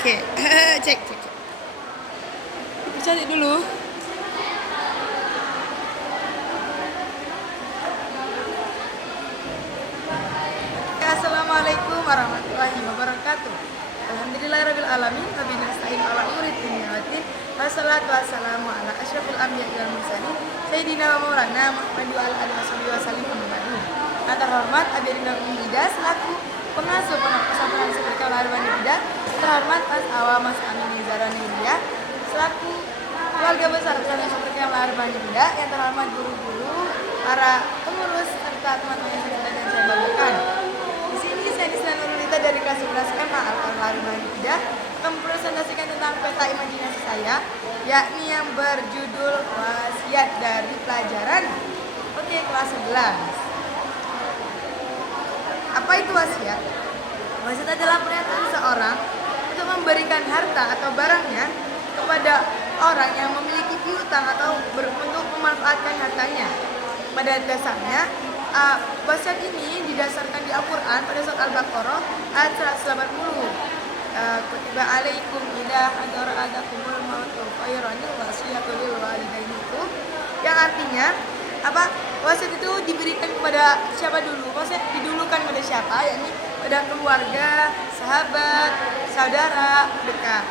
Oke, cek. Cari dulu. Assalamualaikum warahmatullahi wabarakatuh. Alhamdulillahirabbil alamin wa bihi nasta'in ala umuri dunya waddin. Wassalatu wassalamu ala asyrafil anbiya'i wal mursalin sayyidina wa maulana Muhammad wa ala alihi wasallim Muhammadu. Yang terhormat Abirin dan Umida selaku pengasuh pondok pesantren Seperti Al-Harban Ibda, terhormat Mas Awa Mas Amin Zara Nindya selaku keluarga besar pesantren Seperti Al-Harban Ibda, yang terhormat guru-guru, para pengurus serta teman-teman yang saya dan saya banggakan. Di sini saya Nisla Nurulita dari kelas 11 MA Al-Harban Ibda akan mempresentasikan tentang peta imajinasi saya, yakni yang berjudul wasiat dari pelajaran. Oke, kelas 11. Apa itu wasiat? Wasiat adalah pernyataan seseorang untuk memberikan harta atau barangnya kepada orang yang memiliki piutang atau untuk memanfaatkan hartanya. Pada dasarnya, wasiat ini didasarkan di Al-Quran pada surat Al-Baqarah ayat 180. Kutiba alaikum idza hadara ahadakumul mautu khairanil wasiyatu lil walidaini, itu yang artinya apa? Wasiat itu diberikan kepada siapa dulu? Wasiat didulukan pada siapa? Yakni pada keluarga, sahabat, saudara dekat.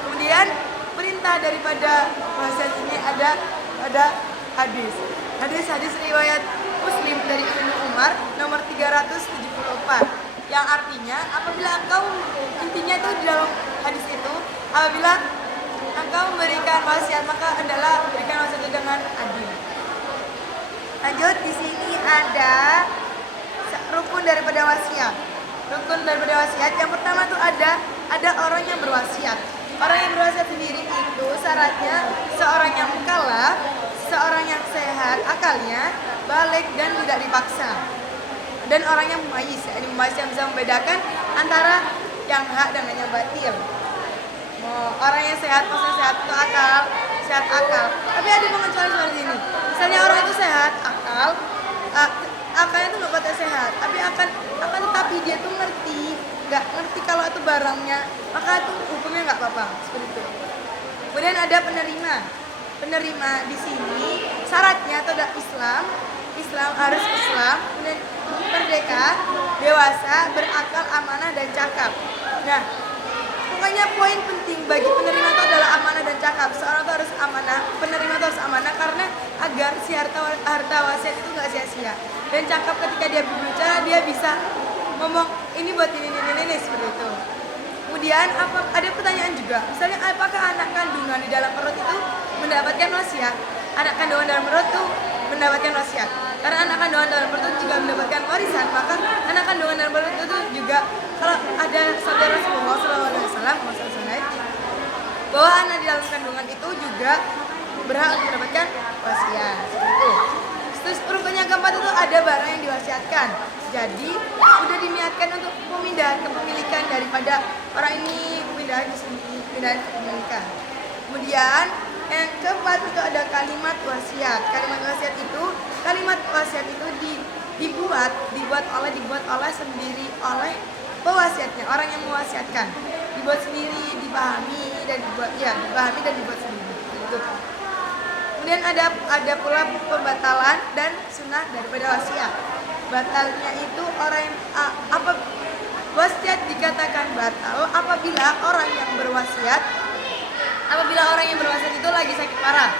Kemudian perintah daripada wasiat ini ada hadis. Hadis riwayat Muslim dari Ibnu Umar nomor 374, yang artinya apabila engkau, intinya itu di dalam hadis itu, apabila engkau memberikan wasiat maka hendaklah berikan wasiat itu dengan adil. Lanjut, di sini ada rukun daripada wasiat. Rukun daripada wasiat yang pertama tuh ada orang yang berwasiat. Orang yang berwasiat sendiri itu syaratnya seorang yang mukallaf, seorang yang sehat akalnya, balik dan tidak dipaksa. Dan orang yang mumayyiz, yakni mumayyiz yang bisa membedakan antara yang hak dengan yang batil. Orang yang sehat, maksudnya sehat itu sehat akal. Tapi ada pengecualian seperti ini. Misalnya orang itu sehat akalnya itu nggak patah sehat, tapi akan tetapi dia tuh nggak ngerti kalau itu barangnya, maka itu hukumnya nggak apa-apa, seperti itu. Kemudian ada penerima di sini syaratnya itu ada Islam harus Islam, kemudian merdeka, dewasa, berakal, amanah dan cakap. Nah, pokoknya poin penting bagi penerima itu adalah amanah dan cakap. Seorang itu harus amanah, penerima itu harus amanah karena agar si harta wasiat itu nggak sia-sia. Dan cakap ketika dia berbicara, dia bisa ngomong ini buat ini seperti itu. Kemudian ada pertanyaan juga, misalnya apakah anak kandungan di dalam perut itu mendapatkan wasiat? Anak kandungan dalam perut itu mendapatkan wasiat. Karena anak kandungan dalam perut juga mendapatkan warisan, maka anak kandungan dalam perut itu juga, kalau ada sabda Rasulullah SAW bahwa anak di dalam kandungan itu juga berhak untuk mendapatkan wasiat. Itu. Terus rukunnya keempat itu ada barang yang diwasiatkan. Jadi sudah diniatkan untuk pemindahan kepemilikan daripada orang ini, pemindahan di sini, pemindahan kepemilikan. Kemudian yang keempat itu ada kalimat wasiat. Kalimat wasiat itu dibuat oleh sendiri oleh pewasiatnya, orang yang mewasiatkan. Dibuat sendiri, dipahami dan dibuat sendiri. Itu. Kemudian ada pula pembatalan dan sunnah daripada wasiat. Batalnya itu orang yang wasiat dikatakan batal apabila orang yang berwasiat itu lagi sakit parah,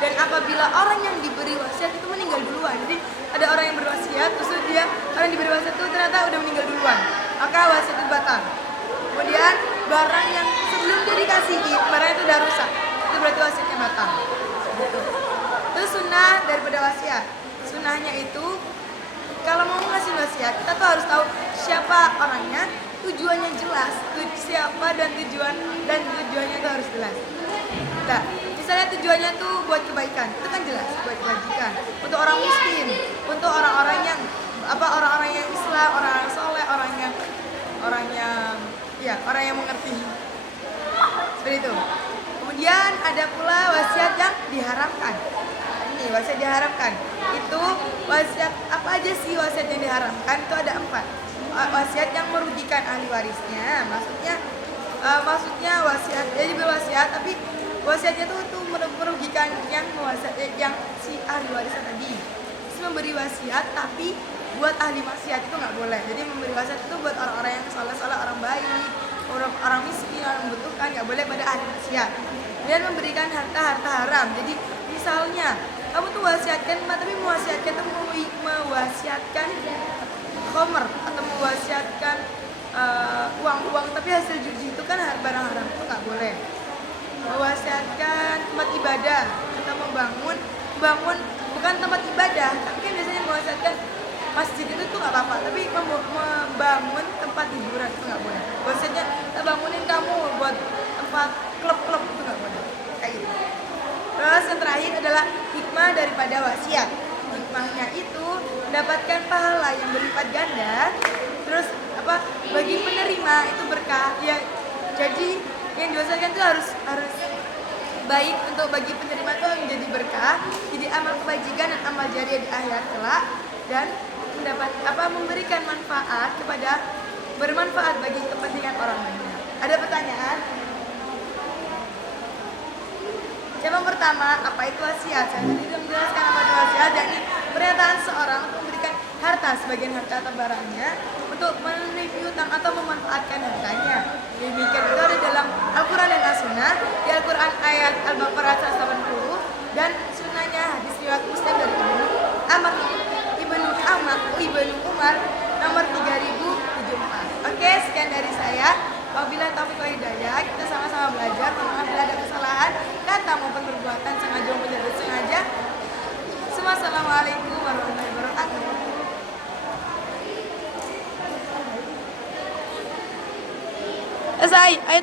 dan apabila orang yang diberi wasiat itu meninggal duluan. Jadi ada orang yang berwasiat, terus orang yang diberi wasiat itu ternyata udah meninggal duluan, maka wasiat itu batal. Kemudian barang yang sebelum dia dikasih, barang itu udah rusak, itu berarti wasiatnya batal. Itu sunnah daripada wasiat. Sunnahnya itu kalau mau ngasih wasiat, kita tuh harus tahu siapa orangnya, tujuannya jelas, siapa dan tujuannya itu harus jelas. Nah, misalnya tujuannya tuh buat kebaikan, itu kan jelas, buat kebajikan, untuk orang miskin, untuk orang-orang yang Islam, orang soleh, orang yang mengerti, seperti itu. Kemudian ada pula wasiat yang diharamkan. Ini wasiat diharamkan. Itu wasiat apa aja sih wasiat yang diharamkan? Itu ada 4. Wasiat yang merugikan ahli warisnya, maksudnya maksudnya wasiat, jadi berwasiat tapi wasiatnya tuh merugikan yang mewasiat, yang si ahli warisan tadi. Terus memberi wasiat tapi buat ahli maksiat itu nggak boleh. Jadi memberi wasiat itu buat orang-orang yang salah-salah, orang baik, orang miskin, orang membutuhkan, nggak boleh pada ahli maksiat. Dan memberikan harta haram. Jadi misalnya kamu tuh wasiatkan, tapi mewasiatkan tuh mewasiatkan khomer atau mewasiatkan uang tapi hasil judi itu kan barang haram, itu nggak boleh. Mewasiatkan tempat ibadah atau membangun bukan tempat ibadah, tapi kan biasanya mewasiatkan masjid itu tuh nggak apa-apa, tapi membangun tempat hiburan itu nggak boleh. Wasiatnya kita bangunin kamu buat tempat klub itu nggak boleh, kayak gitu. Terus yang terakhir adalah hikmah daripada wasiat. Hikmahnya itu mendapatkan pahala yang berlipat ganda. Terus bagi penerima itu berkah ya. Jadi yang diwasiatkan itu harus baik untuk bagi penerima itu menjadi berkah, jadi amal kebajikan dan amal jariah di akhirat kelak, dan memberikan manfaat bermanfaat bagi kepentingan orang lain. Ada pertanyaan? Yang pertama, apa itu wasiat? Saya tadi sudah menjelaskan apa itu wasiat, yakni pernyataan seorang untuk memberikan harta, sebagian harta atau barangnya untuk memenuhi utang atau memanfaatkan hartanya. Demikian itu ada dalam Al-Quran dan As-Sunnah. Di Al-Quran ayat Al-Baqarah 180 dan sunnahnya hadis riwayat Muslim dari Ibnu Umar nomor 3074. Oke, sekian dari saya. Wabillahi taufiq wal hidayah. Kita sama-sama belajar. Maaf bila ada kesalahan kata maupun perbuatan sengaja maupun tidak sengaja. Assalamualaikum warahmatullahi wabarakatuh. Ayo